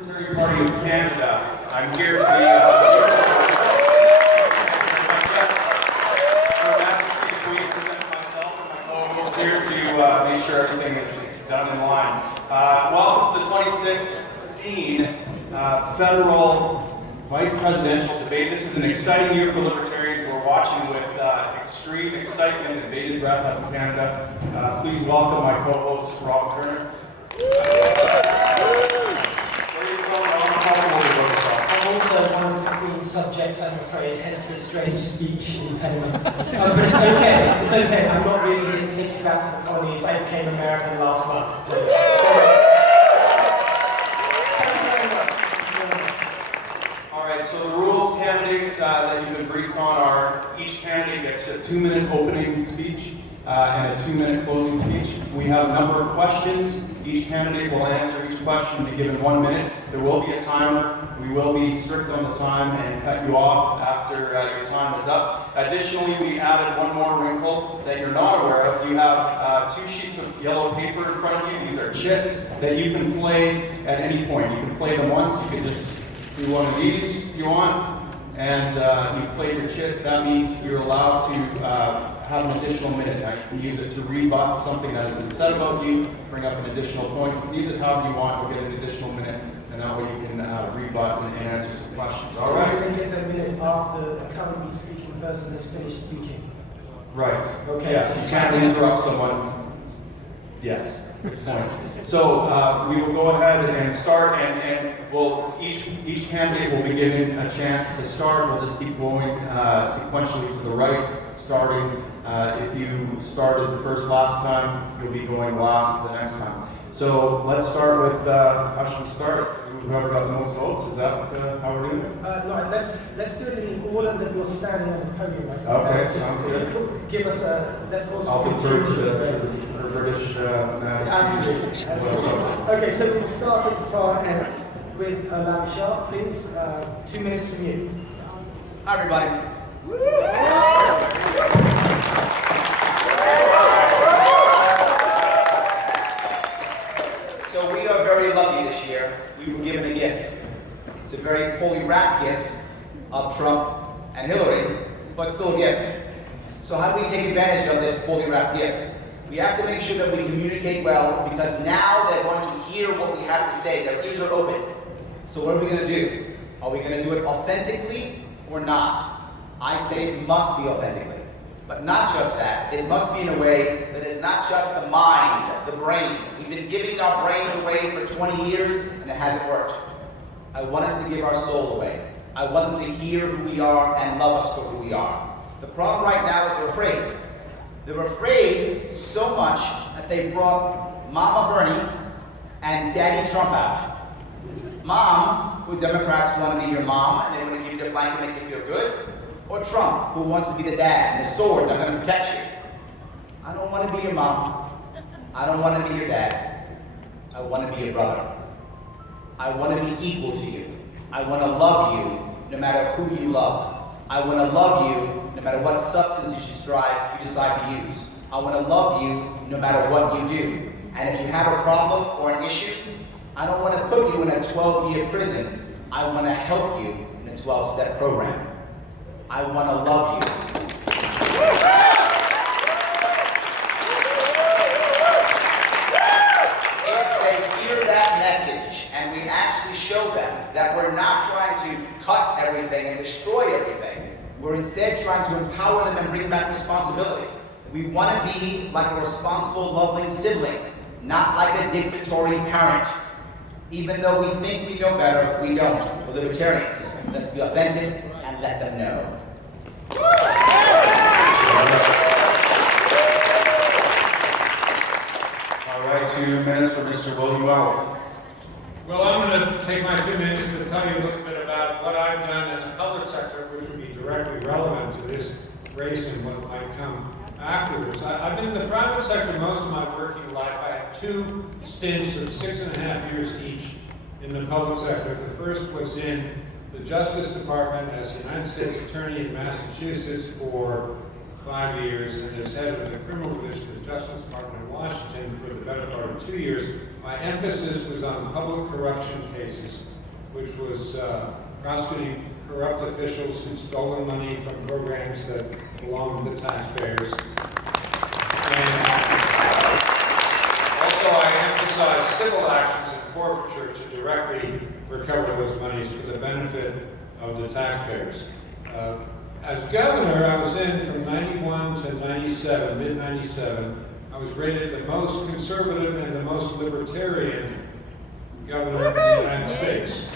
Libertarian Party of Canada. I'm here to be here to make sure everything is done in line. Welcome to the 2016 federal vice presidential debate. This is an exciting year for libertarians. We're watching with extreme excitement and bated breath up in Canada. Please welcome my co-host, Rob Turner. Also one of the Queen's subjects, I'm afraid, hence the strange speech impediment. But it's okay, it's okay. I'm not really here to take you back to the colonies. I became American last month, so... Alright, so the rules, candidates that you've been briefed on are each candidate gets a 2-minute opening speech and a 2-minute closing speech. We have a number of questions. Each candidate will answer each question to be given 1 minute. There will be a timer. We will be strict on the time and cut you off after your time is up. Additionally, we added one more wrinkle that you're not aware of. You have 2 sheets of yellow paper in front of you. These are chits that you can play at any point. You can play them once. You can just do one of these if you want. And you played your chit. That means you're allowed to have an additional minute. Now you can use it to rebut something that has been said about you, bring up an additional point. You can use it however you want. We'll get an additional minute. And that way you can rebut and answer some questions. All right. So you can get that minute after the currently speaking person has finished speaking. Right. Okay. Yes. You can't interrupt someone. Yes. Good point. So we will go ahead and start, and we'll each candidate will be given a chance to start. We'll just keep going sequentially to the right, starting. If you started the first last time, you'll be going last the next time. So let's start with, how should we start? Whoever got the most votes, is that how we're doing it? No, let's do it in the order that you're standing on the podium. I think. Okay, sounds good. Give us a, let's also... I'll confer to the British Absolutely. Okay, so we'll start at the far end with Alicia, please. 2 minutes from you. Hi, everybody. So we are very lucky this year. We were given a gift. It's a very poorly wrapped gift of Trump and Hillary, but still a gift. So how do we take advantage of this poorly wrapped gift? We have to make sure that we communicate well, because now they're going to hear what we have to say. Their ears are open. So what are we going to do? Are we going to do it authentically or not? I say it must be authentically. But not just that. It must be in a way that is not just the mind, the brain. We've been giving our brains away for 20 years and it hasn't worked. I want us to give our soul away. I want them to hear who we are and love us for who we are. The problem right now is they're afraid. They're afraid so much that they brought Mama Bernie and Daddy Trump out. Mom, who Democrats want to be your mom and they want to give you the blanket and make you feel good. Or Trump, who wants to be the dad and the sword that's going to protect you. I don't want to be your mom. I don't want to be your dad. I want to be your brother. I want to be equal to you. I want to love you no matter who you love. I want to love you no matter what substance you decide to use. I want to love you no matter what you do. And if you have a problem or an issue, I don't want to put you in a 12-year prison. I want to help you in a 12-step program. I want to love you. If they hear that message and we actually show them that we're not trying to cut everything and destroy everything, we're instead trying to empower them and bring back responsibility. We want to be like a responsible, loving sibling, not like a dictatorial parent. Even though we think we know better, we don't. We're libertarians. Let's be authentic and let them know. All right, 2 minutes for Mr. William Weld. Well, I'm going to take my 2 minutes to tell you a little bit about what I've done in the public sector, which would be directly relevant to this race and what might come afterwards. I've been in the private sector most of my working life. I had 2 stints of 6.5 years each in the public sector. The first was in the Justice Department as the United States Attorney in Massachusetts for 5 years, and as head of the criminal division of the Justice Department in Washington for the better part of 2 years. My emphasis was on public corruption cases, which was prosecuting corrupt officials who stolen money from programs that belong to the taxpayers. And also I emphasize civil actions and forfeiture to directly recover those monies for the benefit of the taxpayers. As governor, I was in from 91 to 97, mid-97. I was rated the most conservative and the most libertarian governor of the United States.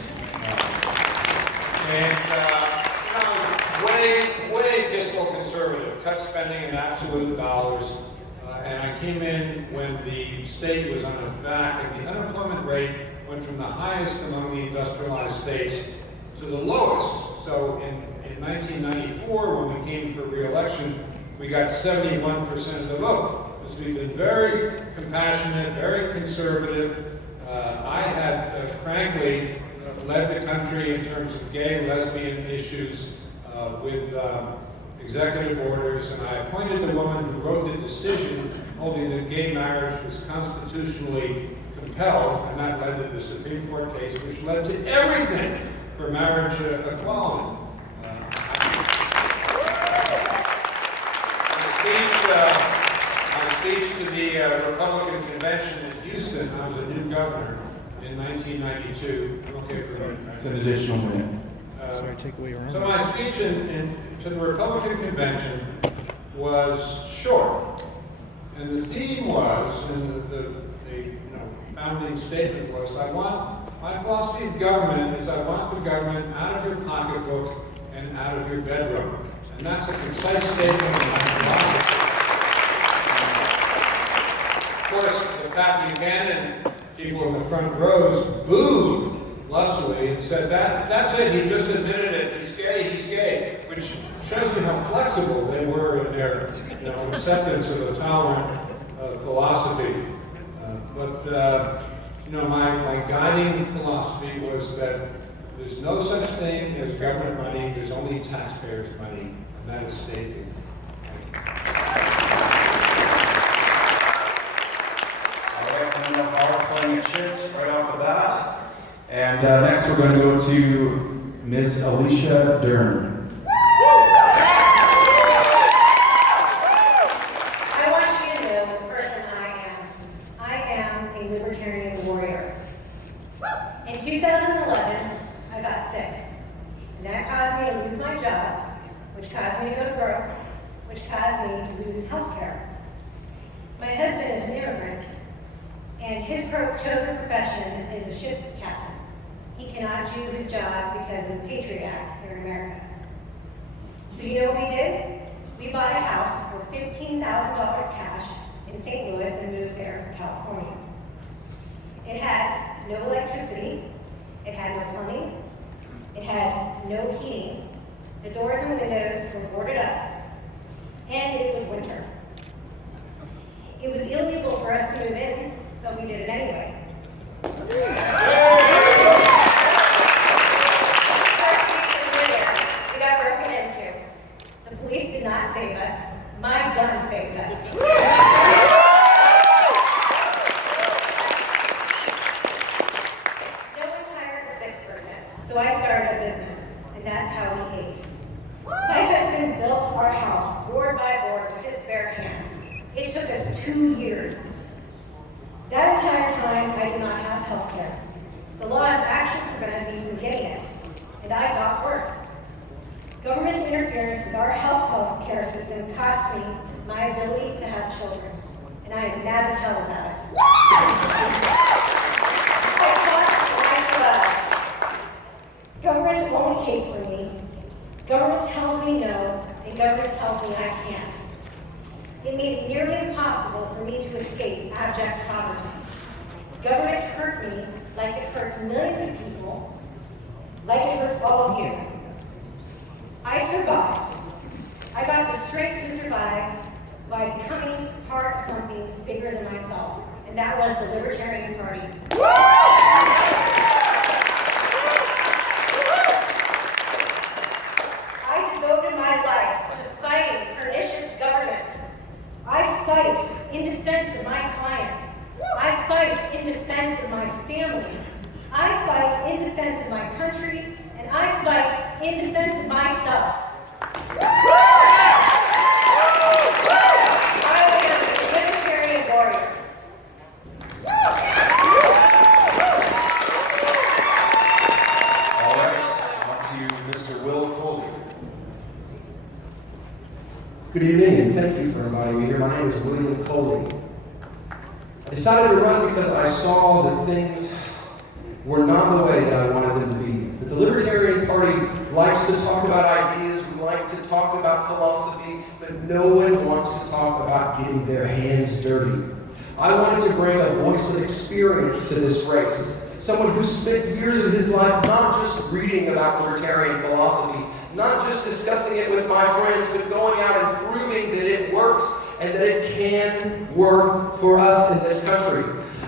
I was way fiscal conservative, cut spending in absolute dollars. And I came in when the state was on its back and the unemployment rate went from the highest among the industrialized states to the lowest. So in 1994, when we came for re-election, we got 71% of the vote. Because we've been very compassionate, very conservative. I had, frankly, led the country in terms of gay, lesbian issues with executive orders, and I appointed the woman who wrote the decision holding that gay marriage was constitutionally compelled, and that led to the Supreme Court case, which led to everything for marriage equality. My speech to the Republican convention in Houston, I was a new governor in 1992. Okay for me, right? It's an additional minute. So my speech to the Republican convention was short, and the theme was, and the founding statement was, my philosophy of government is I want the government out of your pocketbook and out of your bedroom. And that's a concise statement of my philosophy. Of course, the Pat Buchanan people in the front rows booed lustily and said, that's it, he just admitted it, he's gay, which shows you how flexible they were in their acceptance of a tolerant philosophy. My guiding philosophy was that there's no such thing as government money, there's only taxpayers' money, and that is stated. All right, coming up, PowerPoint and chits right off the bat. And next we're going to go to Miss Alicia Dearn. I want you to know the person I am. I am a libertarian warrior. In 2011, I got sick. And that caused me to lose my job, which caused me to go broke, which caused me to lose health care. My husband is an immigrant, and his chosen profession is a ship's captain. He cannot do his job because of the Patriot Act here in America. So you know what we did? We bought a house for $15,000 cash in St. Louis and moved there from California. It had no electricity, it had no plumbing, it had no heating, the doors and windows were boarded up, and it was winter. It was illegal for us to move in, but we did it anyway. We got broken into. The police did not save us. My gun saved us. No one hires a sick person, so I started a business, and that's how we ate. My husband built our house board by board with his bare hands. It took us 2 years. That entire time, I did not have health care. The laws actually prevented me from getting it, and I got worse. Government interference with our health care system cost me my ability to have children, and I am mad as hell about it. I fought and I survived. Government only takes from me. Government tells me no, and government tells me I can't. It made it nearly impossible for me to escape abject poverty. Government hurt me like it hurts millions of people, like it hurts all of you. I survived. I got the strength to survive by becoming part of something bigger than myself, and that was the Libertarian Party. I devoted my life to fighting pernicious government. I fight in defense of my clients. I fight in defense of my family. I fight in defense of my country, and I fight in defense of myself. I am a libertarian warrior. All right, on to Mr. Coley. Good evening, and thank you for inviting me here. My name is William Coley. I decided to run because I saw that things were not the way that I wanted them to be. That the Libertarian Party likes to talk about ideas, we like to talk about philosophy, but no one wants to talk about getting their hands dirty. I wanted to bring a voice of experience to this race. Someone who spent years of his life not just reading about libertarian philosophy, not just discussing it with my friends, but going out and proving that it works and that it can work for us in this country.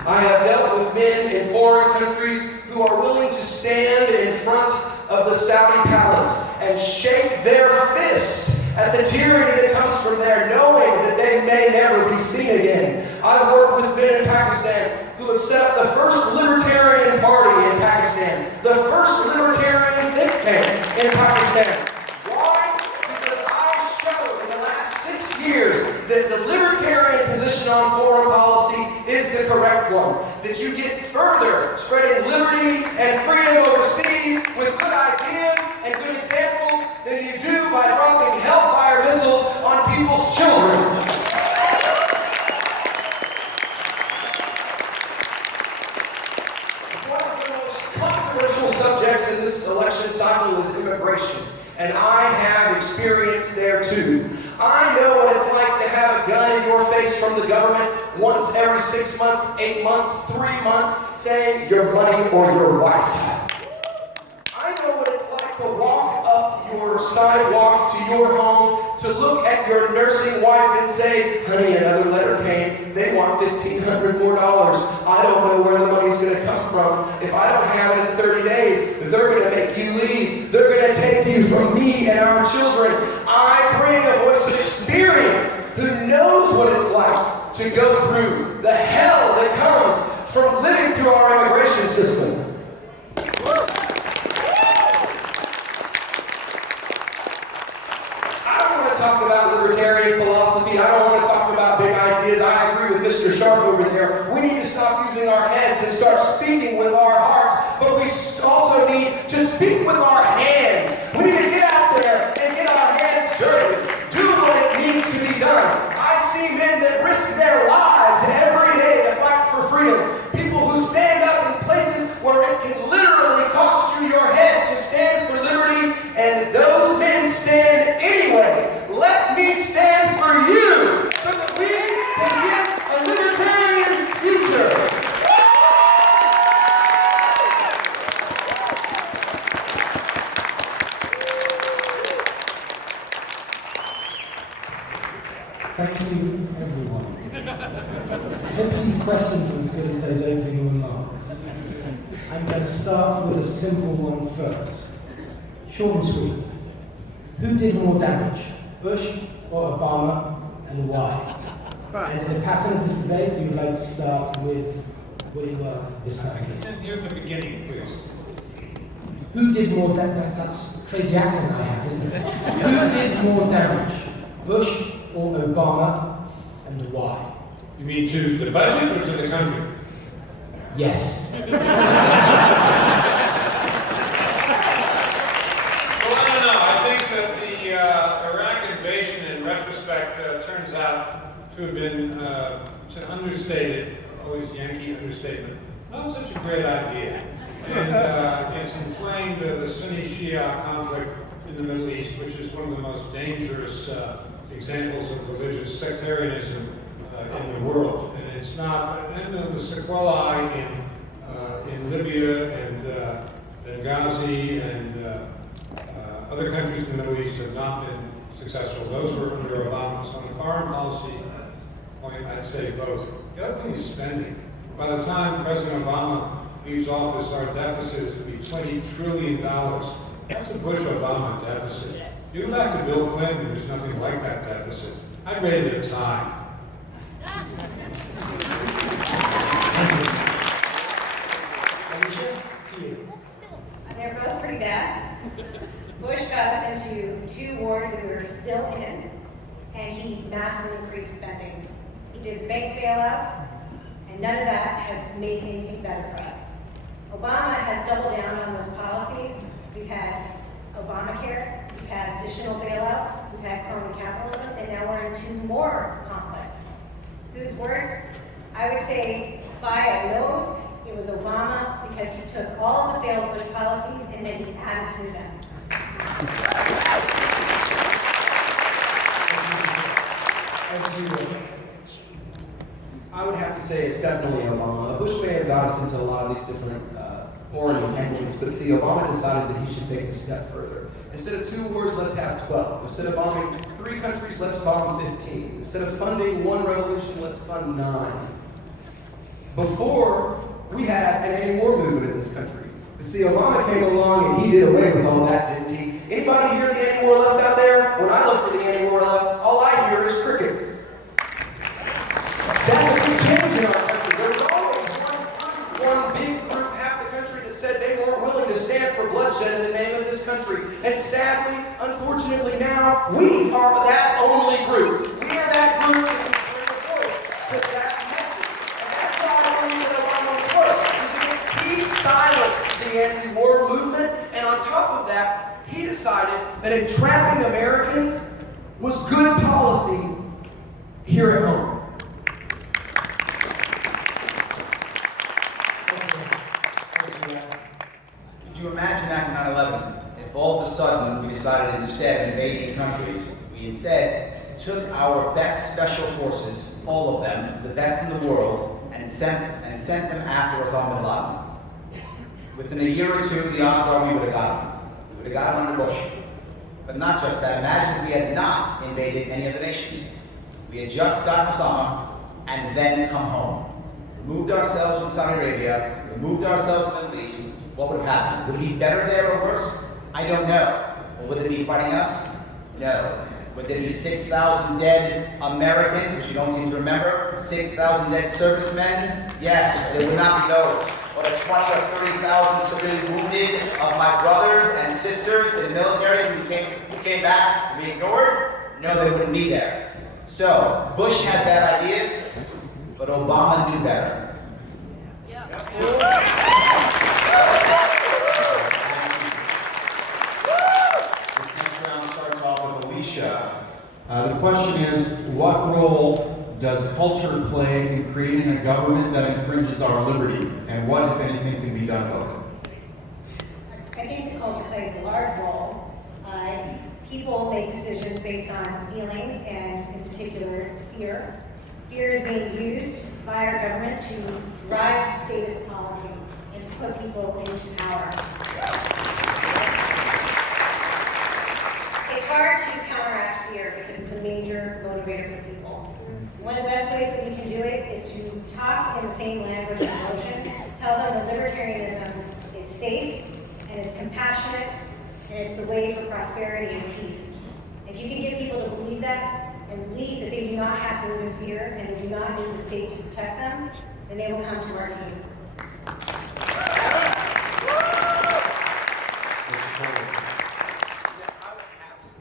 I have dealt with men in foreign countries who are willing to stand in front of the Saudi palace and shake their fist at the tyranny that comes from there, knowing that they may never be seen again. I've worked with men in Pakistan who have set up the first libertarian party in Pakistan, the first libertarian think tank in Pakistan. Why? Because I showed in the last 6 years that the libertarian position on foreign policy is the correct one. That you get further spreading liberty and freedom overseas with good ideas and good examples than you do by dropping hellfire missiles on people's children. One of the most controversial subjects in this election cycle is immigration. And I have experience there too. I know what it's like to have a gun in your face from the government once every 6 months, 8 months, 3 months, saying your money or your wife. I know what it's like to walk up your sidewalk to your home, to look at your nursing wife and say, honey, another letter came. They want $1,500 more. I don't know where the money's going to come from. If I don't have it in 30 days, they're going to make you leave. They're going to take you from me and our children. I bring a voice of experience who knows what it's like to go through the hell that comes from living through our immigration system. Talk about libertarian philosophy. I don't want to talk about big ideas. I agree with Mr. Sharpe over there. We need to stop using our heads and start speaking with our hearts, but we also need to speak with our hands. We need to get out there and get our hands dirty. Do what it needs to be done. I see men that risk their lives every day to fight for freedom. People who stand up in places where it can literally cost you your head to stand for liberty, and those men stand anyway. Let me stand for you so that we can get a libertarian future. Thank you, everyone. I hope these questions are as good as those opening remarks. I'm going to start with a simple one first. Short and sweet. Who did more damage? Bush or Obama, and why? And in the pattern of this debate, we would like to start with William Weld this time. Here's the beginning, please. Who did more damage? That's a crazy accent I have, isn't it? Who did more damage? Bush or Obama, and why? You mean to the budget or to the country? Yes. Turns out to have been it's an understated, always Yankee understatement, not such a great idea. And it's inflamed the Sunni-Shia conflict in the Middle East, which is one of the most dangerous examples of religious sectarianism in the world. And it's not, and the sequelae in Libya and Benghazi and other countries in the Middle East have not been successful. Those were under Obama. So on the foreign policy point, I'd say both. The other thing is spending. By the time President Obama leaves office, our deficit is to be $20 trillion. That's a Bush-Obama deficit. You go back to Bill Clinton, there's nothing like that deficit. I'd rate it a tie. Alicia? Bush got us into 2 wars that we were still in, and he massively increased spending. He did bank bailouts, and none of that has made anything better for us. Obama has doubled down on those policies. We've had Obamacare, we've had additional bailouts, we've had crony capitalism, and now we're into more conflicts. Who's worse? I would say by a nose, it was Obama, because he took all of the failed Bush policies and then he added to them. I would have to say it's definitely Obama. Bush may have got us into a lot of these different foreign entanglements, but see, Obama decided that he should take it a step further. Instead of 2 wars, let's have 12. Instead of bombing 3 countries, let's bomb 15. Instead of funding 1 revolution, let's fund 9. Before, we had an anti-war movement in this country. But see, Obama came along and he did away with all that, didn't he? Anybody hear the anti-war left out there? When I look for the anti-war left, all I hear is crickets. That's a big change in our country. There was always one big group, half the country, that said they weren't willing to stand for bloodshed in the name of this country. And sadly, unfortunately now, we are that only group. We are that group that can bring a voice to that message. And that's why I believe that Obama was worse. Because he silenced the anti-war movement, and on top of that, he decided that entrapping Americans was good policy here at home. Could you imagine after 9/11, if all of a sudden we decided instead of invading countries, we instead took our best special forces, all of them, the best in the world, and sent them after Osama bin Laden? Within a year or 2, the odds are we would have got him. We would have got him under Bush. But not just that. Imagine if we had not invaded any of the nations. We had just gotten Osama and then come home. Removed ourselves from Saudi Arabia, removed ourselves from the Middle East. What would have happened? Would it be better there or worse? I don't know. Or would they be fighting us? No. Would there be 6,000 dead Americans, which you don't seem to remember? 6,000 dead servicemen? Yes, there would not be those. Or the 20 or 30,000 severely wounded of my brothers and sisters in the military who came back and we ignored? No, they wouldn't be there. So, Bush had bad ideas, but Obama knew better. This next round starts off with Alicia. The question is, what role does culture play in creating a government that infringes our liberty? And what, if anything, can be done about it? I think the culture plays a large role. People make decisions based on feelings and, in particular, fear. Fear is being used by our government to drive statist policies and to put people into power. It's hard to counteract fear because it's a major motivator for people. One of the best ways that we can do it is to talk in the same language of emotion, tell them that libertarianism is safe and it's compassionate and it's the way for prosperity and peace. If you can get people to believe that and believe that they do not have to live in fear and they do not need the state to protect them, then they will come to our team.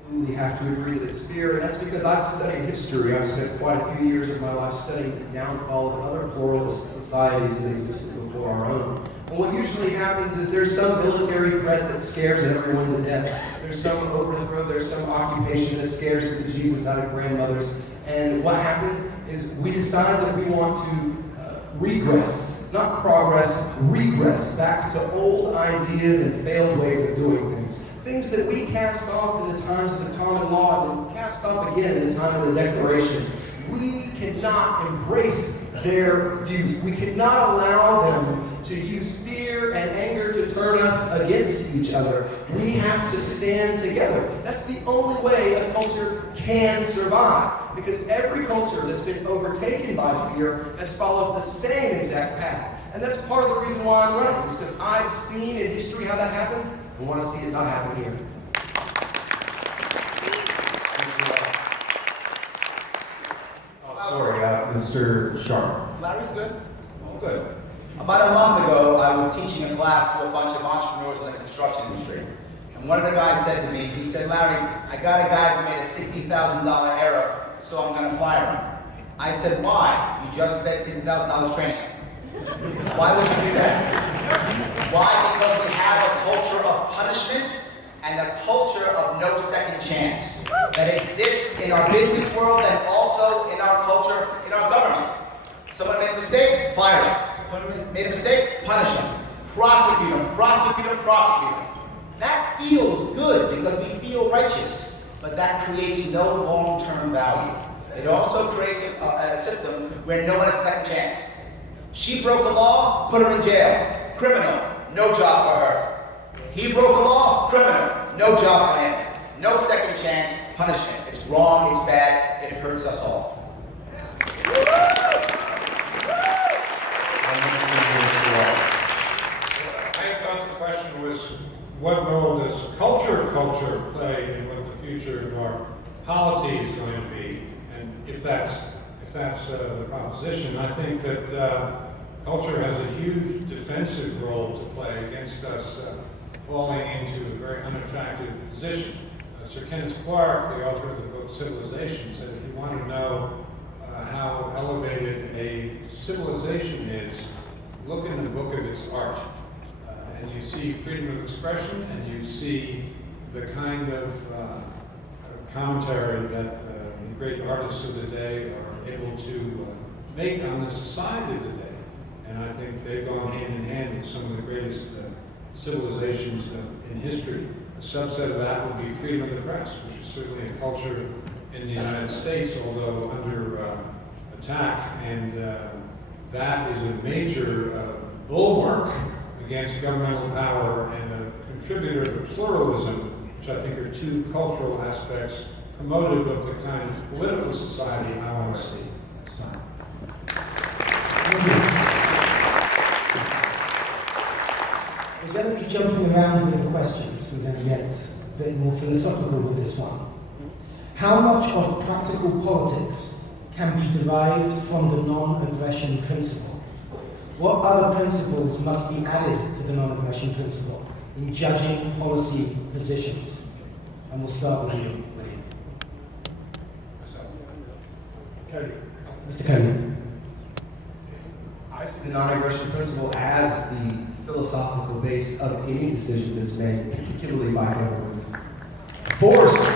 Absolutely have to agree that it's fear, and that's because I've studied history. I've spent quite a few years of my life studying the downfall of other pluralist societies that existed before our own. And what usually happens is there's some military threat that scares everyone to death. There's some overthrow, there's some occupation that scares the bejesus out of grandmothers. And what happens is we decide that we want to regress, not progress, regress back to old ideas and failed ways of doing things. Things that we cast off in the times of the common law and cast off again in the time of the Declaration. We cannot embrace their views. We cannot allow them to use fear and anger to turn us against each other. We have to stand together. That's the only way a culture can survive. Because every culture that's been overtaken by fear has followed the same exact path. And that's part of the reason why I'm running. It's because I've seen in history how that happens. I want to see it not happen here. Mr. Sharpe. Larry's good? Oh, good. About a month ago, I was teaching a class to a bunch of entrepreneurs in the construction industry. And one of the guys said to me, he said, Larry, I got a guy who made a $60,000 error, so I'm going to fire him. I said, why? You just spent $60,000 training him. Why would you do that? Why? Because we have a culture of punishment and a culture of no second chance that exists in our business world and also in our culture, in our government. Someone made a mistake, fire them. Someone made a mistake, punish them. Prosecute them, prosecute them, prosecute them. That feels good because we feel righteous, but that creates no long-term value. It also creates a system where no one has a second chance. She broke the law, put her in jail. Criminal, no job for her. He broke the law, criminal, no job for him. No second chance, punishment. It's wrong, it's bad, it hurts us all. I thought the question was, what role does culture play in what the future of our polity is going to be? And if that's the proposition, I think that culture has a huge defensive role to play against us falling into a very unattractive position. Sir Kenneth Clark, the author of the book Civilization, said if you want to know how elevated a civilization is, look in the book of its art. And you see freedom of expression, and you see the kind of commentary that the great artists of the day are able to make on the society of the day. And I think they've gone hand in hand with some of the greatest civilizations in history. A subset of that would be freedom of the press, which is certainly a culture in the United States, although under attack. And that is a major bulwark against governmental power and a contributor to pluralism, which I think are two cultural aspects promotive of the kind of political society I want to see. It's time. We're going to be jumping around with the questions. We're going to get a bit more philosophical with this one. How much of practical politics can be derived from the non-aggression principle? What other principles must be added to the non-aggression principle in judging policy positions? And we'll start with you, William. Coley. Mr. Coley. I see the non-aggression principle as the philosophical base of any decision that's made, particularly by government. Force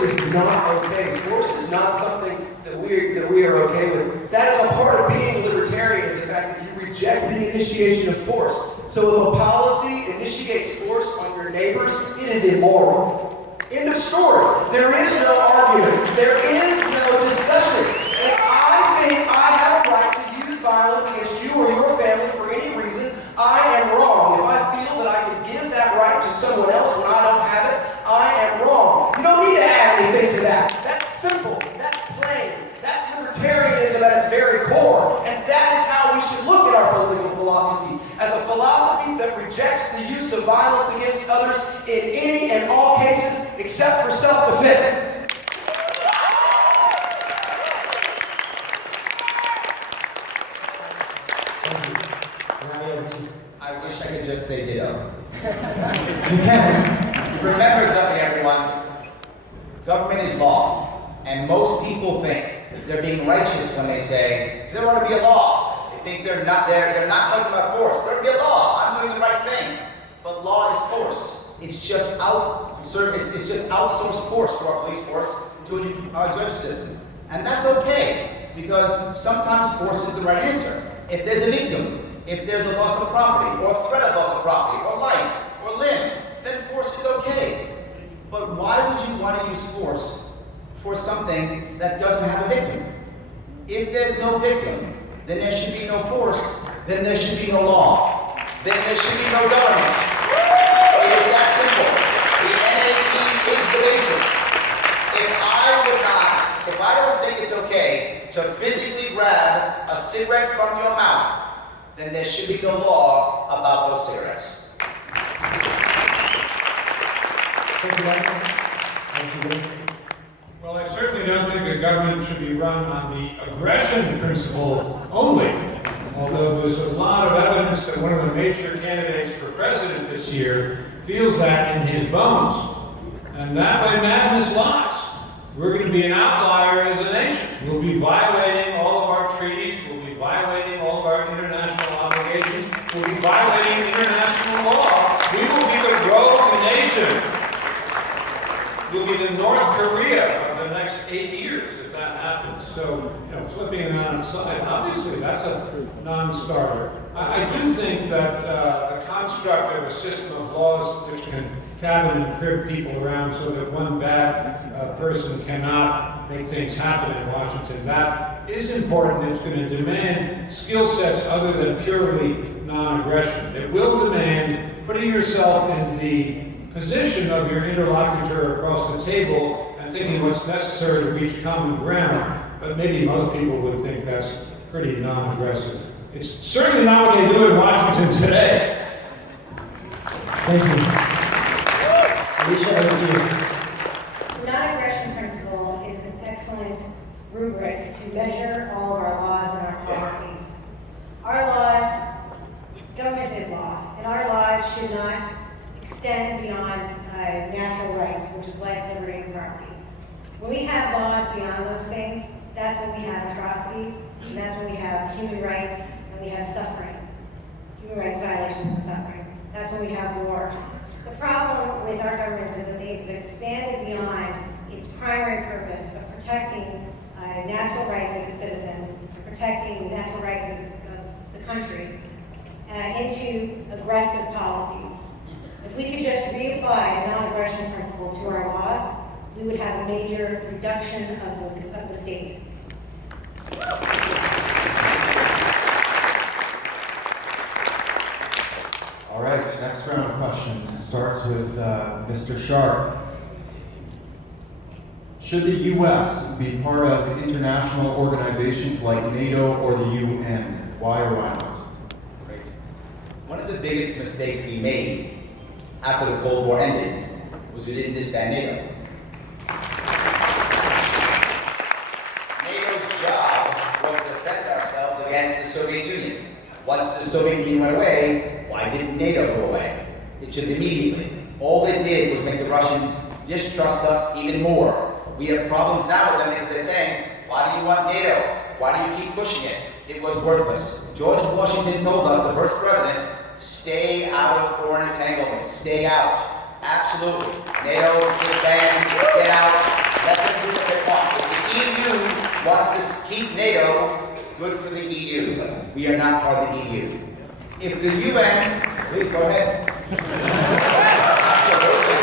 is not okay. Force is not something that we are okay with. That is a part of being libertarian, is the fact that you reject the initiation of force. So if a policy initiates force on your neighbors, it is immoral. End of story. There is no argument. There is no discussion. If I think I have a right to use violence against you or your family for any reason, I am wrong. If I feel that I can give that right to someone else when I don't have it, I am wrong. You don't need to add anything to that. That's simple. That's plain. That's libertarianism at its very core. And that is how we should look at our political philosophy. As a philosophy that rejects the use of violence against others in any and all cases except for self-defense. I wish I could just say ditto. You can. Remember something, everyone. Government is law, and most people think they're being righteous when they say there ought to be a law. They think they're not talking about force. There ought to be a law. I'm doing the right thing. But law is force. It's just outsourced force to our police force, to our judge system. And that's okay, because sometimes force is the right answer. If there's a victim, if there's a loss of property, or threat of loss of property, or life, or limb, then force is okay. But why would you want to use force for something that doesn't have a victim? If there's no victim, then there should be no force, then there should be no law, then there should be no government. It is that simple. The NAP is the basis. If I don't think it's okay to physically grab a cigarette from your mouth, then there should be no law about those cigarettes. Well, I certainly don't think a government should be run on the aggression principle only, although there's a lot of evidence that one of the major candidates for president this year feels that in his bones. And that way madness lies. We're going to be an outlier as a nation. We'll be violating all of our treaties. We'll be violating all of our international obligations. We'll be violating international law. We will be the rogue nation. We'll be the North Korea of the next 8 years if that happens. So, flipping it on its side, obviously that's a non-starter. I do think that the construct of a system of laws which can cabin and crib people around so that one bad person cannot make things happen in Washington, that is important. It's going to demand skill sets other than purely non-aggression. It will demand putting yourself in the position of your interlocutor across the table and thinking what's necessary to reach common ground, but maybe most people would think that's pretty non-aggressive. It's certainly not what they do in Washington today. Thank you. Alicia, over to you. The non-aggression principle is an excellent rubric to measure all of our laws and our policies. Our laws, government is law, and our laws should not extend beyond natural rights, which is life, liberty, and property. When we have laws beyond those things, that's when we have atrocities, and that's when we have human rights, and we have suffering. Human rights violations and suffering. That's when we have war. The problem with our government is that they've expanded beyond its primary purpose of protecting natural rights of its citizens, protecting natural rights of the country, into aggressive policies. If we could just reapply the non-aggression principle to our laws, we would have a major reduction of the state. All right, next round of questions starts with Mr. Sharpe. Should the U.S. be part of international organizations like NATO or the UN? Why or why not? Great. One of the biggest mistakes we made after the Cold War ended was we didn't disband NATO. NATO's job was to defend ourselves against the Soviet Union. Once the Soviet Union went away, why didn't NATO go away? It should immediately. All they did was make the Russians distrust us even more. We have problems now with them because they're saying, why do you want NATO? Why do you keep pushing it? It was worthless. George Washington told us, the first president, stay out of foreign entanglements. Stay out. Absolutely. NATO, disband, get out, let them do what they want. If the EU wants to keep NATO, good for the EU. We are not part of the EU. If the UN, please go ahead. Absolutely.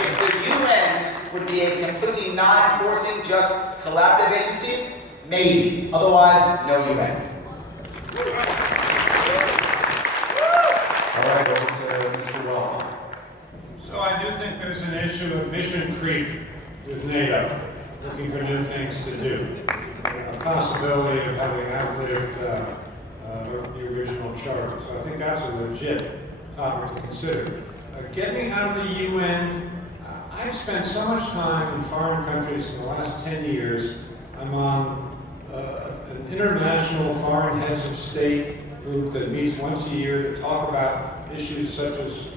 If the UN would be a completely non-enforcing, just collaborative agency, maybe. Otherwise, no UN. All right, over to Mr. Weld. So I do think there's an issue of mission creep with NATO, looking for new things to do. A possibility of having outlived the original charter. So I think that's a legit topic to consider. Getting out of the UN, I've spent so much time in foreign countries in the last 10 years. I'm on an international foreign heads of state group that meets once a year to talk about issues such as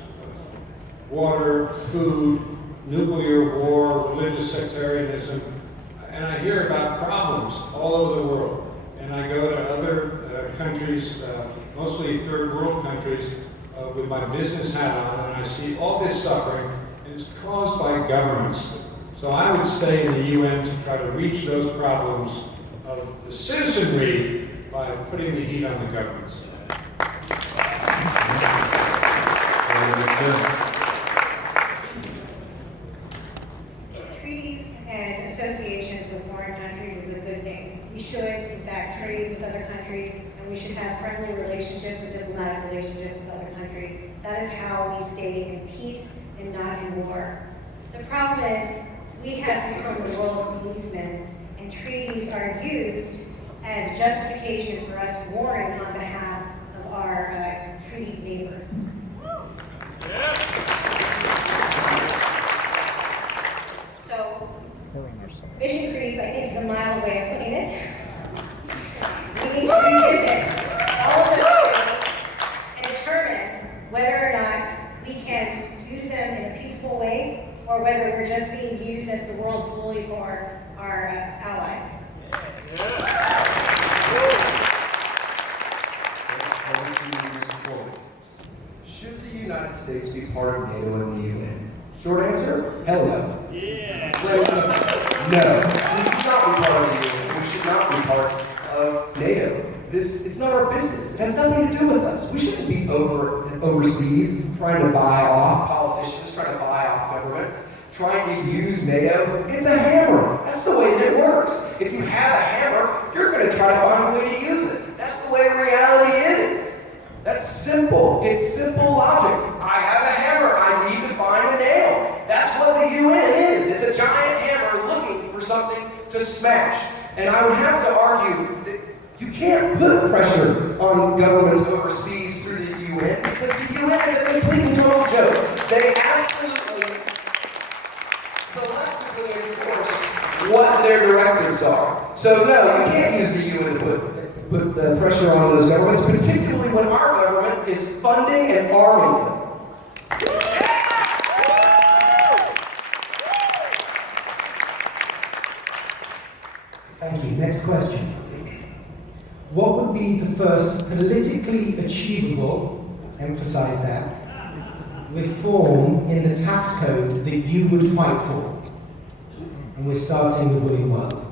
water, food, nuclear war, religious sectarianism, and I hear about problems all over the world. And I go to other countries, mostly third world countries, with my business hat on, and I see all this suffering, and it's caused by governments. So I would stay in the UN to try to reach those problems of the citizenry by putting the heat on the governments. Treaties and associations with foreign countries is a good thing. We should, in fact, trade with other countries, and we should have friendly relationships and diplomatic relationships with other countries. That is how we stay in peace and not in war. The problem is, we have become the world's policemen, and treaties are used as justification for us warring on behalf of our treaty neighbors. So, mission creep, I think, is a mild way of putting it. We need to revisit all of those treaties and determine whether or not we can use them in a peaceful way, or whether we're just being used as the world's bully for our allies. Should the United States be part of NATO and the UN? Short answer, hell no. Yeah. No, we should not be part of the UN. We should not be part of NATO. It's not our business. It has nothing to do with us. We shouldn't be overseas trying to buy off politicians, trying to buy off governments, trying to use NATO. It's a hammer. That's the way that it works. If you have a hammer, you're going to try to find a way to use it. That's the way reality is. That's simple. It's simple logic. I have a hammer. I need to find a nail. That's what the UN is. It's a giant hammer looking for something to smash. And I would have to argue that you can't put pressure on governments overseas through the UN because the UN is a complete and total joke. They absolutely selectively enforce what their directives are. So no, you can't use the UN to put the pressure on those governments, particularly when our government is funding and arming them. Thank you. Next question. What would be the first politically achievable, emphasize that, reform in the tax code that you would fight for? And we're starting with William Weld.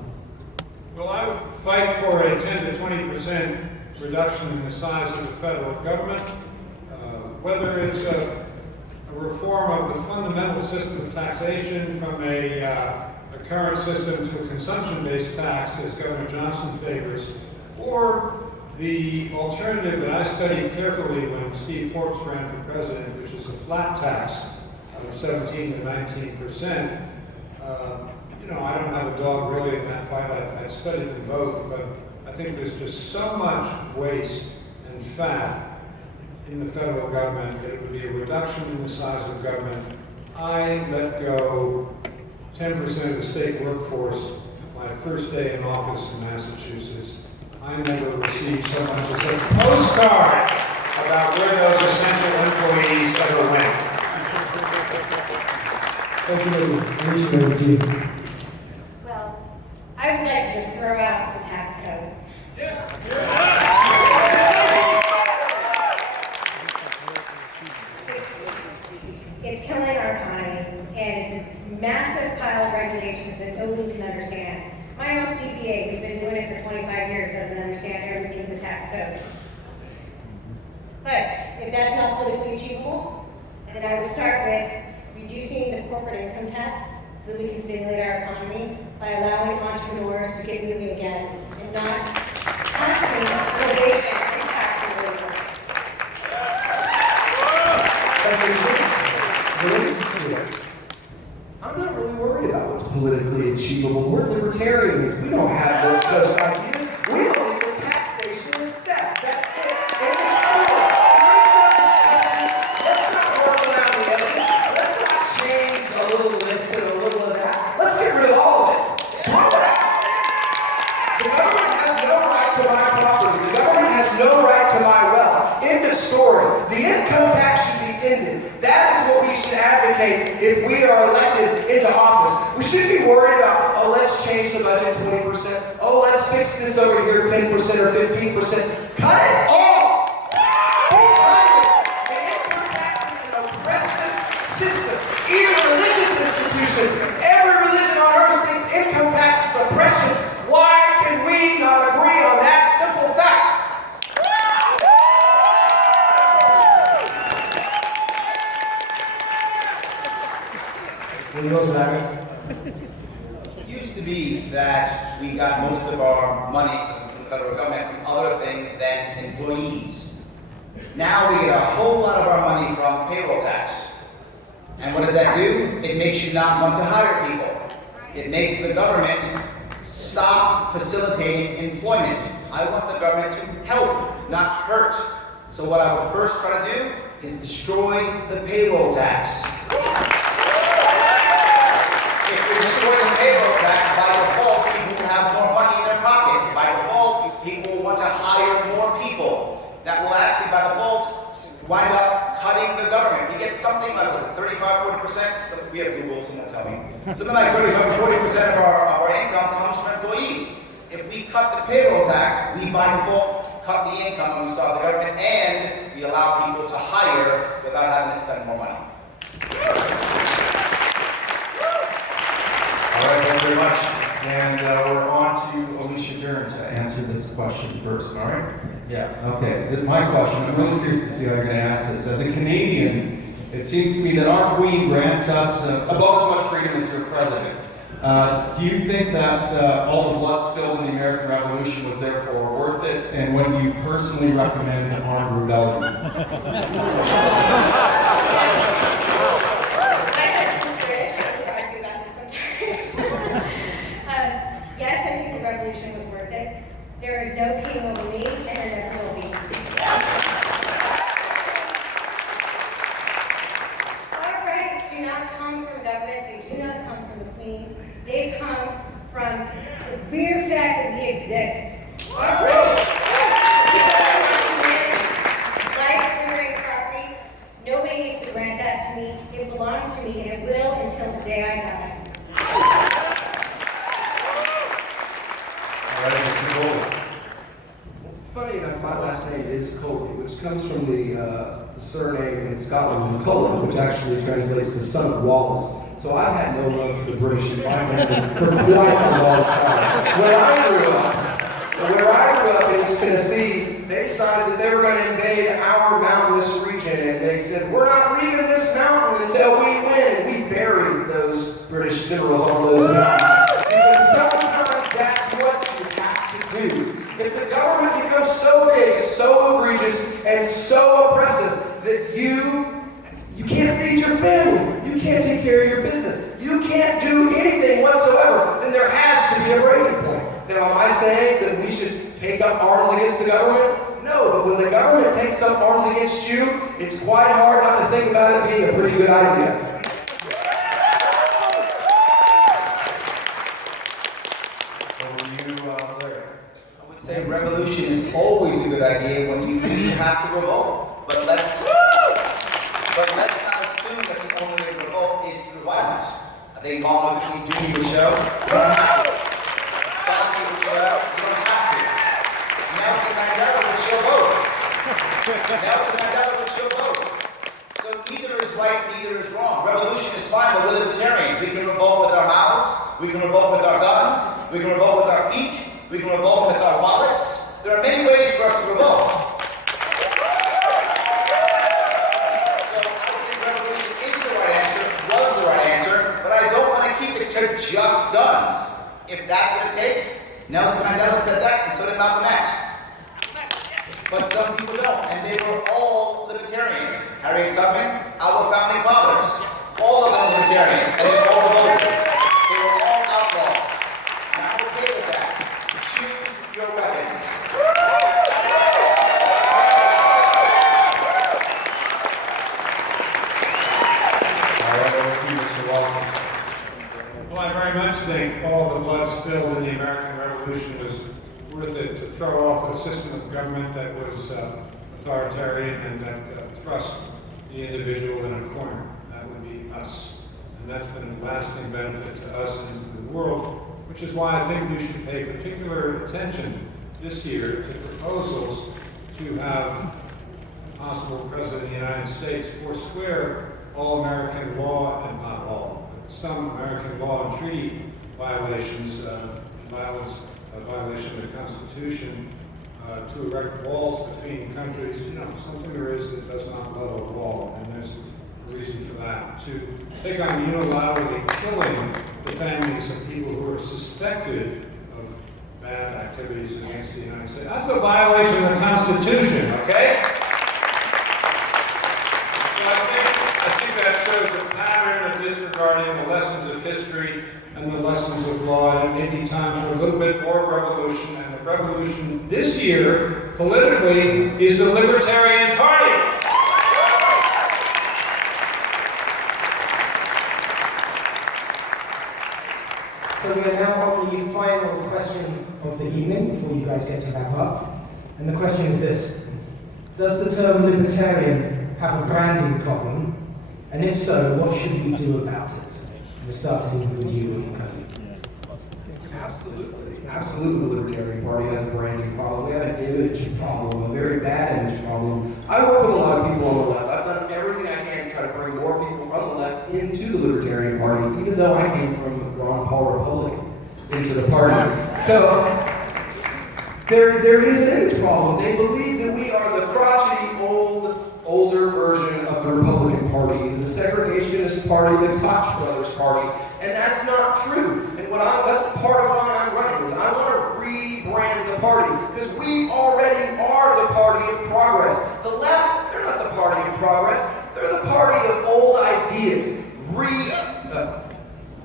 Well, I would fight for a 10 to 20% reduction in the size of the federal government, whether it's a reform of the fundamental system of taxation from a current system to a consumption-based tax, as Governor Johnson favors, or the alternative that I studied carefully when Steve Forbes ran for president, which is a flat tax of 17 to 19%. You know, I don't have a dog really in that fight. I studied them both, but I think there's just so much waste and fat in the federal government that it would be a reduction in the size of government. I let go 10% of the state workforce my first day in office in Massachusetts. I never received so much as a postcard about where those essential employees ever went. Thank you, Alicia, over to you. Well, I would like to just throw out the tax code. It's killing our economy, and it's a massive pile of regulations that nobody can understand. My own CPA, who's been doing it for 25 years, doesn't understand everything in the tax code. But if that's not politically achievable, then I would start with reducing the corporate income tax so that we can stimulate our economy by allowing entrepreneurs to get moving again and not taxing innovation and taxing labor. I'm not really worried about what's politically achievable. We're libertarians. We don't have those ideas. We believe that taxation is theft. That's it. End of story. There is no discussion. Let's not work around the edges. Let's not change a little this and a little of that. Let's get rid of all of it. Throw it out. The government has no right to my property. The government has no right to my wealth. End of story. The income tax should be ended. That is what we should advocate if we are elected into office. We shouldn't be worried about, oh, let's change the budget 20%. Oh, let's fix this over here 10% or 15%. Cut it all! The income tax is an oppressive system. Even religious institutions, every religion on earth thinks income tax is oppression. Why can we not agree on that simple fact? What do you want, Larry? It used to be that we got most of our money from the federal government from other things than employees. Now we get a whole lot of our money from payroll tax. And what does that do? It makes you not want to hire people. It makes the government stop facilitating employment. I want the government to help, not hurt. So what I would first try to do is destroy the payroll tax. If you destroy the payroll tax, by default, people will have more money in their pocket. By default, people will want to hire more people. That will actually, by default, wind up cutting it's something like, was it 35, 40%? We have Google, someone tell me. Something like 35 or 40% of our income comes from employees. If we cut the payroll tax, we by default cut the income when we start the government, and we allow people to hire without having to spend more money. All right, thank you very much. And we're on to Alicia Dearn to answer this question first, all right? Yeah, okay. My question, I'm really curious to see how you're going to ask this. As a Canadian, it seems to me that our Queen grants us about as much freedom as your president. Do you think that all the blood spilled in the American Revolution was therefore worth it? And would you personally recommend an armed rebellion? Yes, I think the revolution was worth it. There is no king over me, and there never will be. Our rights do not come from government, they do not come from the Queen. They come from the mere fact that we exist. Our rights, life, liberty, and property, nobody needs to grant that to me. It belongs to me, and it will until the day I die. Funny enough, my last name is Coley, which comes from the surname in Scotland, Coley, which actually translates to son of Wallace. So I've had no love for the British in my family for quite a long time. Where I grew up in East Tennessee, they decided that they were going to invade our mountainous region, and they said, we're not leaving this mountain until we win. And we buried those British generals on those mountains. Because sometimes that's what you have to do. If the government becomes so big, so egregious, and so oppressive that you can't feed your family, you can't take care of your business, you can't do anything whatsoever, then there has to be a breaking point. Now, am I saying that we should take up arms against the government? No, but when the government takes up arms against you, it's quite hard not to think about it being a pretty good idea. Say revolution is always a good idea when you think you have to revolt. But let's not assume that the only way to revolt is through violence. I think Martin Luther King Jr. would show you don't have to. Gandhi would show you don't have to. Nelson Mandela would show both. Nelson Mandela would show both. So neither is right, neither is wrong. Revolution is fine, but we're libertarians. We can revolt with our mouths, we can revolt with our guns, we can revolt with our feet, we can revolt with our wallets. There are many ways for us to revolt. So I think revolution is the right answer, was the right answer, but I don't want to keep it to just guns. If that's what it takes, Nelson Mandela said that, and so did Malcolm X. But some people don't, and they were all libertarians. Harriet Tubman, our founding fathers, all of them libertarians, and they all revolted. They were all outlaws, and I'm okay with that. Choose your weapons. All right, over to you, Mr. Weld. Well, I very much think all the blood spilled in the American Revolution was worth it to throw off a system of government that was authoritarian and that thrust the individual in a corner. That would be us. And that's been a lasting benefit to us and to the world, which is why I think we should pay particular attention this year to proposals to have a possible President of the United States forswear all American law, and not all, but some American law and treaty violations, violation of the Constitution, to erect walls between countries. You know, something there is that does not level a wall, and there's a reason for that. To take on unilaterally killing the families of people who are suspected of bad activities against the United States. That's a violation of the Constitution, okay? So I think that shows a pattern of disregarding the lessons of history and the lessons of law, and it may be time for a little bit more revolution, and the revolution this year, politically, is the Libertarian Party. So we're now on the final question of the evening, before you guys get to wrap up. And the question is this: does the term libertarian have a branding problem? And if so, what should we do about it? We're starting with you, William Coley. Absolutely, the Libertarian Party has a branding problem. We have an image problem, a very bad image problem. I work with a lot of people on the left. I've done everything I can to try to bring more people from the left into the Libertarian Party, even though I came from Ron Paul Republicans into the party. So there is an image problem. They believe that we are the crotchety, older version of the Republican Party, the segregationist party, the Koch brothers party, and that's not true. And that's part of why I'm running, is I want to rebrand the party, because we already are the party of progress. The left, they're not the party of progress, they're the party of old ideas,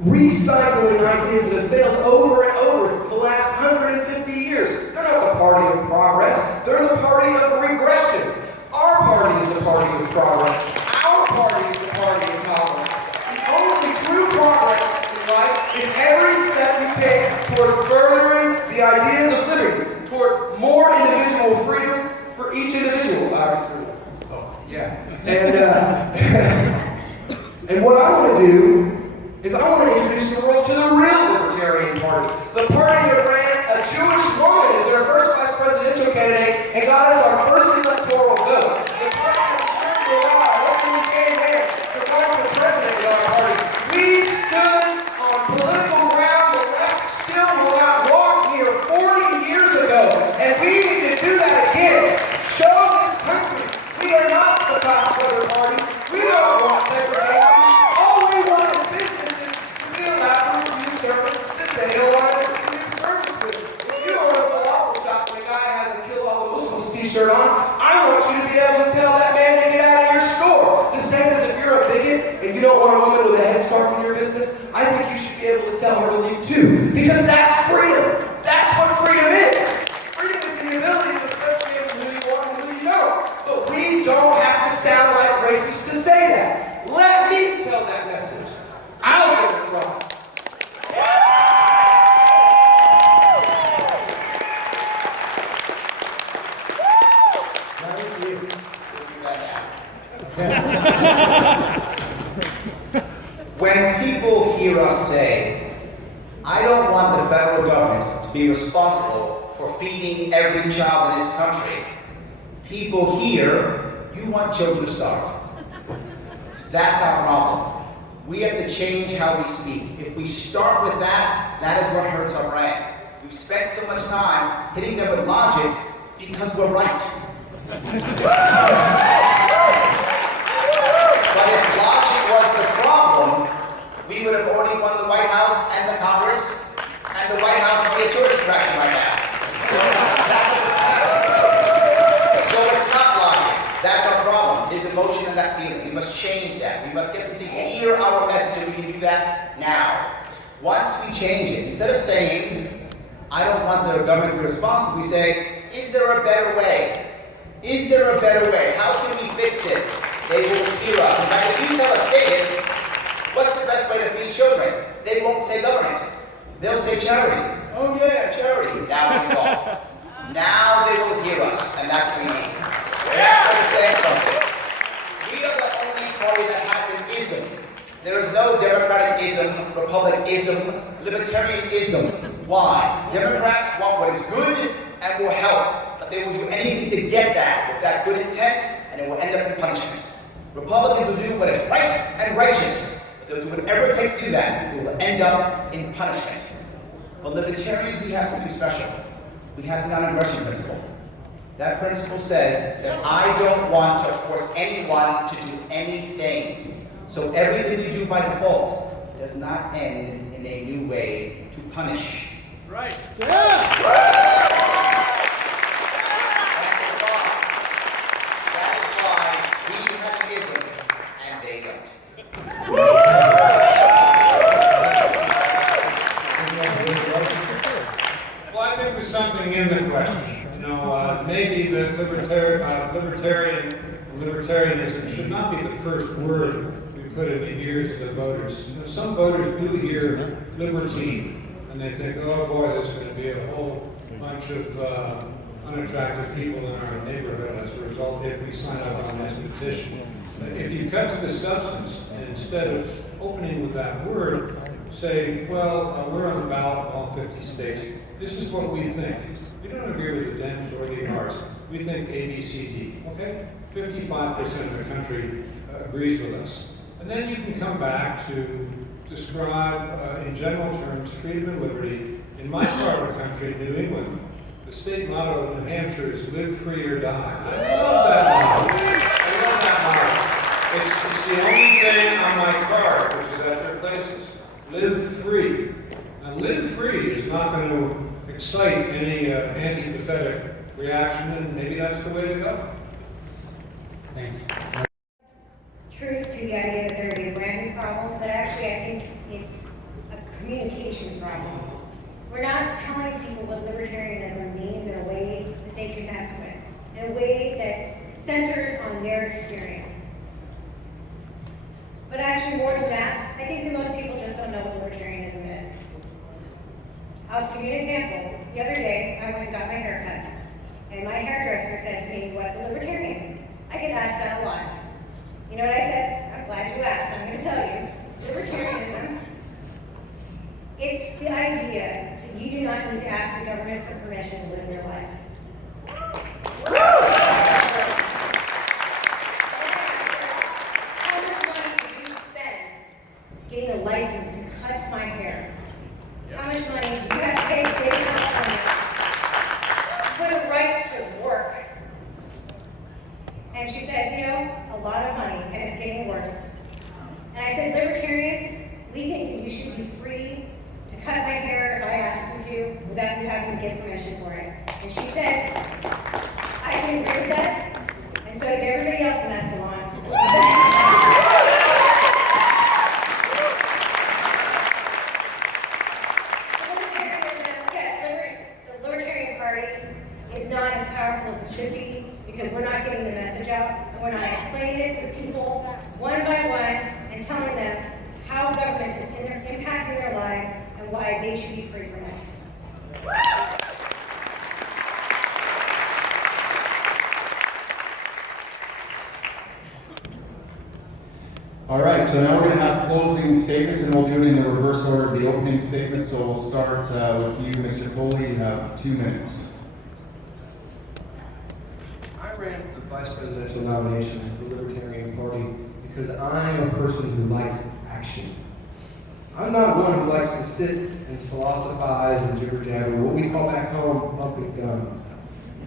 recycling ideas that have failed over and over for the last 150 years. They're not the party of progress, they're the party of regression. Our party is the party of progress. Our party is the party of tolerance. The only true progress in life is every step we take toward furthering the ideas of liberty, toward more individual freedom for each individual. And what I want to do is I want to introduce the world to the real Libertarian Party. The party that ran a Jewish woman as their first vice presidential candidate and got us our first electoral vote. The party that turned the law, hopefully came there to run for president in our party. We stood on political ground the left still will not walk here 40 years ago. And we need to do that again. Show this country we are not the Koch brother party. We don't want segregation. All we want is businesses to be allowed to use service that they don't want to do service with. If you own a falafel shop and a guy has a Kill All the Muslims t-shirt on, I want you to be able to tell that man to get out of your store. The same as if you're a bigot and you don't want a woman with a headscarf in your business, I think you should be able to tell her to leave too. Because that's freedom. That's what freedom is. Freedom is the ability to associate with who you want and who you don't. But we don't have to sound like racists to say that. Let me tell that message. I'll get it across. When people hear us say, I don't want the federal government to be responsible for feeding every child in this country, people hear, you want children to starve. That's our problem. We have to change how we speak. If we start with that, that is what hurts our brain. We've spent so much time hitting them with logic because we're right. But if logic was the problem, we would have already won the White House and the Congress, and the White House would be a tourist attraction right now. That's what would happen. So it's not logic. That's our problem. It is emotion and that feeling. We must change that. We must get them to hear our message, and we can do that now. Once we change it, instead of saying, I don't want the government to be responsible, we say, is there a better way? Is there a better way? How can we fix this? They will hear us. In fact, if you tell a statist, what's the best way to feed children? They won't say government. They'll say charity. Oh yeah, charity. Now we can talk. Now they will hear us, and that's what we need. We have to understand something. We are the only party that has an ism. There is no democratic-ism, republic-ism, libertarianism. Why? Democrats want what is good and will help, but they will do anything to get that with that good intent, and it will end up in punishment. Republicans will do what is right and righteous. They'll do whatever it takes to do that. It will end up in punishment. But libertarians, we have something special. We have the non-aggression principle. That principle says that I don't want to force anyone to do anything. So everything you do by default does not end in a new way to punish. Right. That is why we have an ism and they don't. Well, I think there's something in the question. You know, maybe the libertarianism should not be the first word we put in the ears of the voters. You know, some voters do hear liberty, and they think, oh boy, there's going to be a whole bunch of unattractive people in our neighborhood as a result if we sign up on this petition. if you cut to the substance, and instead of opening with that word, say, well, we're on the ballot in all 50 states. This is what we think. We don't agree with the Dems or the R's. We think A, B, C, D, okay? 55% of the country agrees with us. And then you can come back to describe, in general terms, freedom and liberty. In my part of the country, New England, the state motto of New Hampshire is live free or die. I love that motto. I love that motto. It's the only thing on my card, which is at their places. Live free. Now, live free is not going to excite any antipathetic reaction, and maybe that's the way to go. Thanks. Truth to the idea that there's a branding problem, but actually I think it's a communication problem. We're not telling people what libertarianism means in a way that they connect with, in a way that centers on their experience. But actually more than that, I think that most people just don't know what libertarianism is. I'll give you an example. The other day, I went and got my hair cut, and my hairdresser said to me, "What's a libertarian?" I get asked that a lot. You know what I said? I'm glad you asked. I'm going to tell you. Libertarianism, it's the idea that you do not need to ask the government for permission to live your life. How much money did you spend getting a license to cut my hair? How much money do you have to pay the state of California for the right to work? And she said, you know, a lot of money, and it's getting worse. And I said, libertarians, we think that you should be free to cut my hair if I asked you to, without you having to get permission for it. And she said, I can agree with that, and so did everybody else in that salon. Libertarianism, yes, the Libertarian Party is not as powerful as it should be, because we're not getting the message out, and we're not explaining it to the people one by one and telling them how government is impacting their lives and why they should be free from it. All right, so now we're going to have closing statements, and we'll do it in the reverse order of the opening statement. So we'll start with you, Mr. Coley. You have 2 minutes. I ran for the vice presidential nomination for the Libertarian Party because I'm a person who likes action. I'm not one who likes to sit and philosophize and jibber-jabber, what we call back home bumping gums,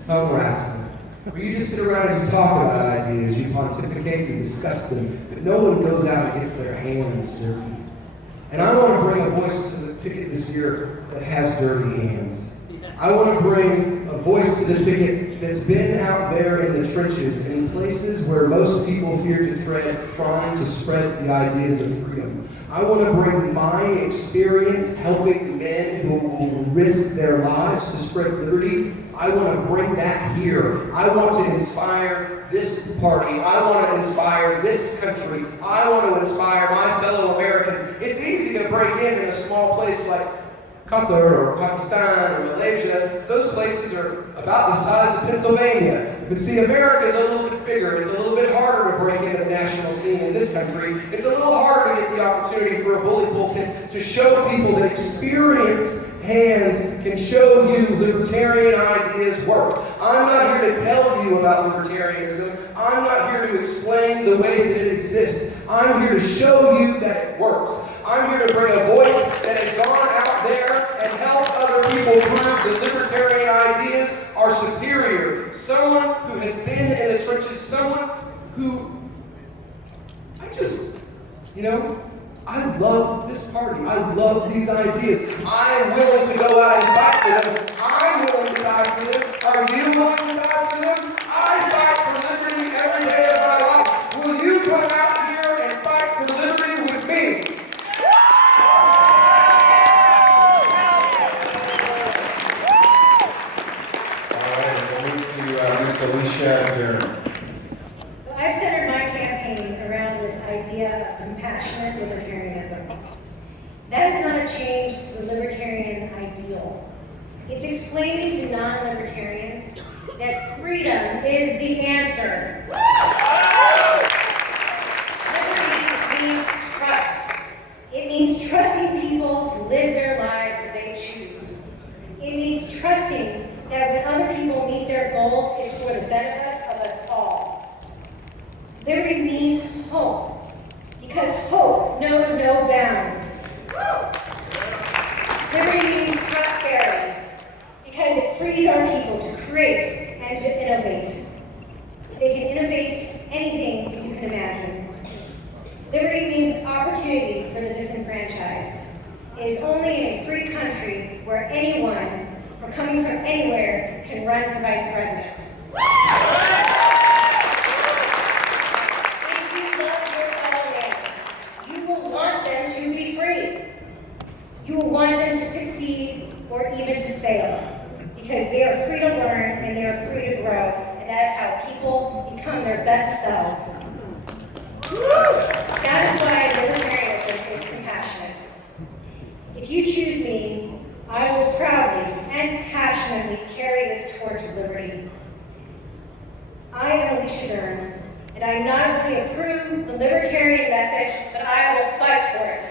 home wrestling, where you just sit around and you talk about ideas, you pontificate, you discuss them, but no one goes out and gets their hands dirty. And I want to bring a voice to the ticket this year that has dirty hands. I want to bring a voice to the ticket that's been out there in the trenches and in places where most people fear to tread, trying to spread the ideas of freedom. I want to bring my experience helping men who will risk their lives to spread liberty. I want to bring that here. I want to inspire this party. I want to inspire this country. I want to inspire my fellow Americans. It's easy to break in a small place like Qatar or Pakistan or Malaysia. Those places are about the size of Pennsylvania. But see, America is a little bit bigger. It's a little bit harder to break into the national scene in this country. It's a little harder to get the opportunity for a bully pulpit to show people that experienced hands can show you libertarian ideas work. I'm not here to tell you about libertarianism. I'm not here to explain the way that it exists. I'm here to show you that it works. I'm here to bring a voice that has gone out there and help other people prove that libertarian ideas are superior. Someone who has been in the trenches, someone who, I love this party. I love these ideas. I'm willing to go out and fight for them. I'm willing to die for them. Are you willing to die for them? I fight for liberty every day of my life. Will you come out here and fight for liberty with me? All right, we'll move to Miss Alicia Dearn. So I've centered my campaign around this idea of compassionate libertarianism. That is not a change to the libertarian ideal. It's explaining to non-libertarians that freedom is the answer. means trusting people to live their lives as they choose. It means trusting that when other people meet their goals, it's for the benefit of us all. Liberty means hope, because hope knows no bounds. Liberty means prosperity, because it frees our people to create and to innovate. They can innovate anything you can imagine. Liberty means opportunity for the disenfranchised. It is only in a free country where anyone, for coming from anywhere, can run for vice president. If you love your fellow man, you will want them to be free. You will want them to succeed or even to fail, because they are free to learn and they are free to grow, and that is how people become their best selves. That is why libertarianism is compassionate. If you choose me, I will proudly and passionately carry this torch of liberty. I am Alicia Dearn, and I not only approve the libertarian message, but I will fight for it.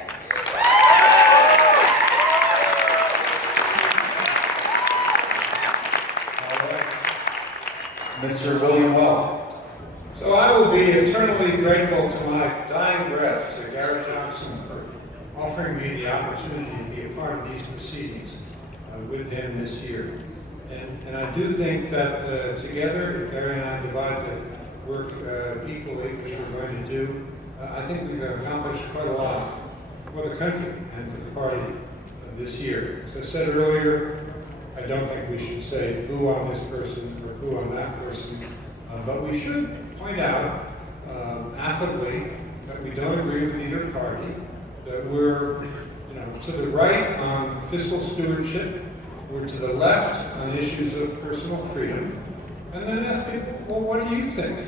All right. Mr. William Weld. So I will be eternally grateful to my dying breath to Garrett Johnson for offering me the opportunity to be a part of these proceedings with him this year. And I do think that together, if Gary and I divide the work equally, which we're going to do, I think we've accomplished quite a lot for the country and for the party this year. As I said earlier, I don't think we should say who on this person or who on that person, but we should point out affably that we don't agree with either party, that we're to the right on fiscal stewardship, we're to the left on issues of personal freedom, and then ask people, well, what do you think?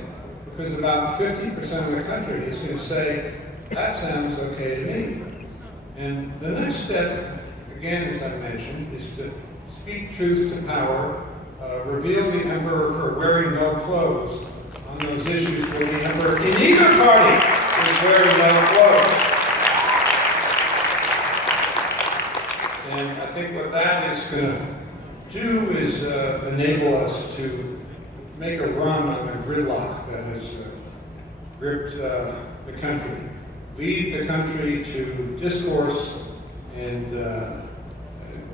Because about 50% of the country is going to say, that sounds okay to me. And the next step, again, as I mentioned, is to speak truth to power, reveal the emperor for wearing no clothes on those issues where the emperor in either party is wearing no clothes. And I think what that is going to do is enable us to make a run on the gridlock that has gripped the country. Lead the country to discourse and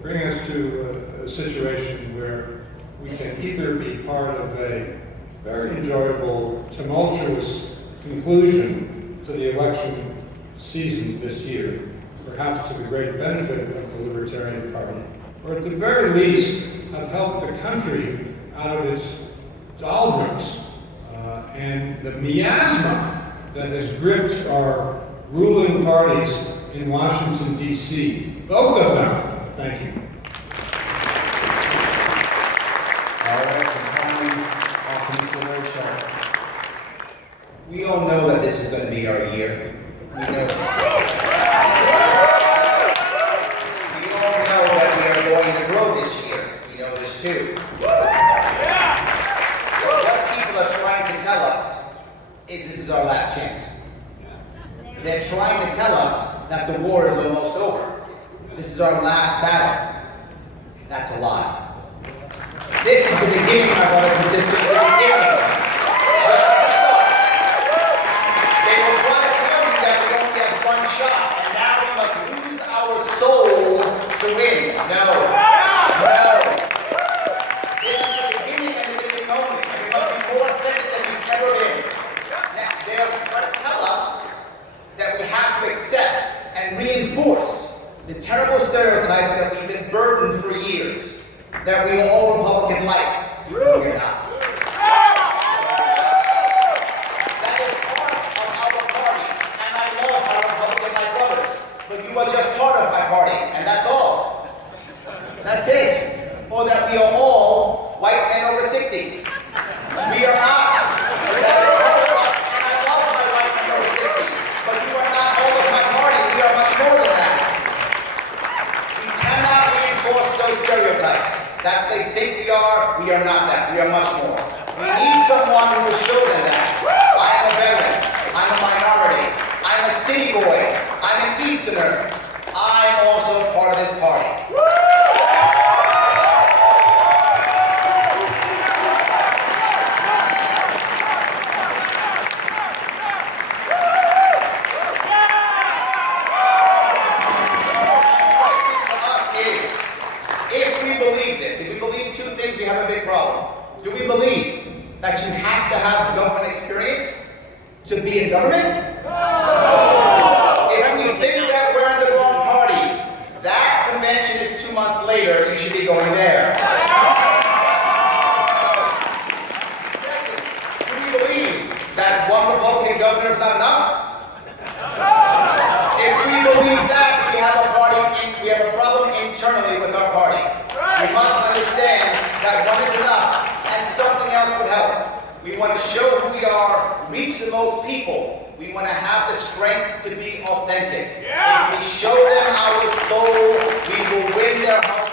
bring us to a situation where we can either be part of a very enjoyable, tumultuous conclusion to the election season this year, perhaps to the great benefit of the Libertarian Party, or at the very least have helped the country out of its doldrums and the miasma that has gripped our ruling parties in Washington, D.C. Both of them. Thank you. All right, and finally, on to Mr. Sharpe. We all know that this is going to be our year. We know this. We all know that we are going to grow this year. We know this too. What people are trying to tell us is this is our last chance. They're trying to tell us that the war is almost over. This is our last battle. That's a lie. This is the beginning, my brothers and sisters, the beginning. Just the start. They will try to tell you that we only have one shot, and now we must lose our soul to win. No. No. This is the beginning and the beginning only, and we must be more authentic than we've ever been. Now, they are trying to tell us that we have to accept and reinforce the terrible stereotypes that we've been burdened for years. That we are all Republican light. No, we're not. That is part of our party, and I love our Republican light brothers. But you are just part of my party, and that's all. That's it. Or that we are all white men over 60. We are not. That is part of us, and I love my white men over 60. But you are not all of my party. We are much more than that. We cannot reinforce those stereotypes. That's what they think we are not that. We are much more. We need someone who will show them that. I am a veteran. I'm a minority. I'm a city boy. I'm an Easterner, I'm also part of this party. If we believe two things, we have a big problem. Do we believe that you have to have government experience to be in government? If we think that we're in the wrong party, that convention is 2 months later, you should be going there. Second, do we believe that one Republican governor is not enough? If we believe that, we have a problem internally with our party. We must understand that one is enough and something else would help. We want to show who we are, reach the most people. We want to have the strength to be authentic. If we show them our soul, we will win their hearts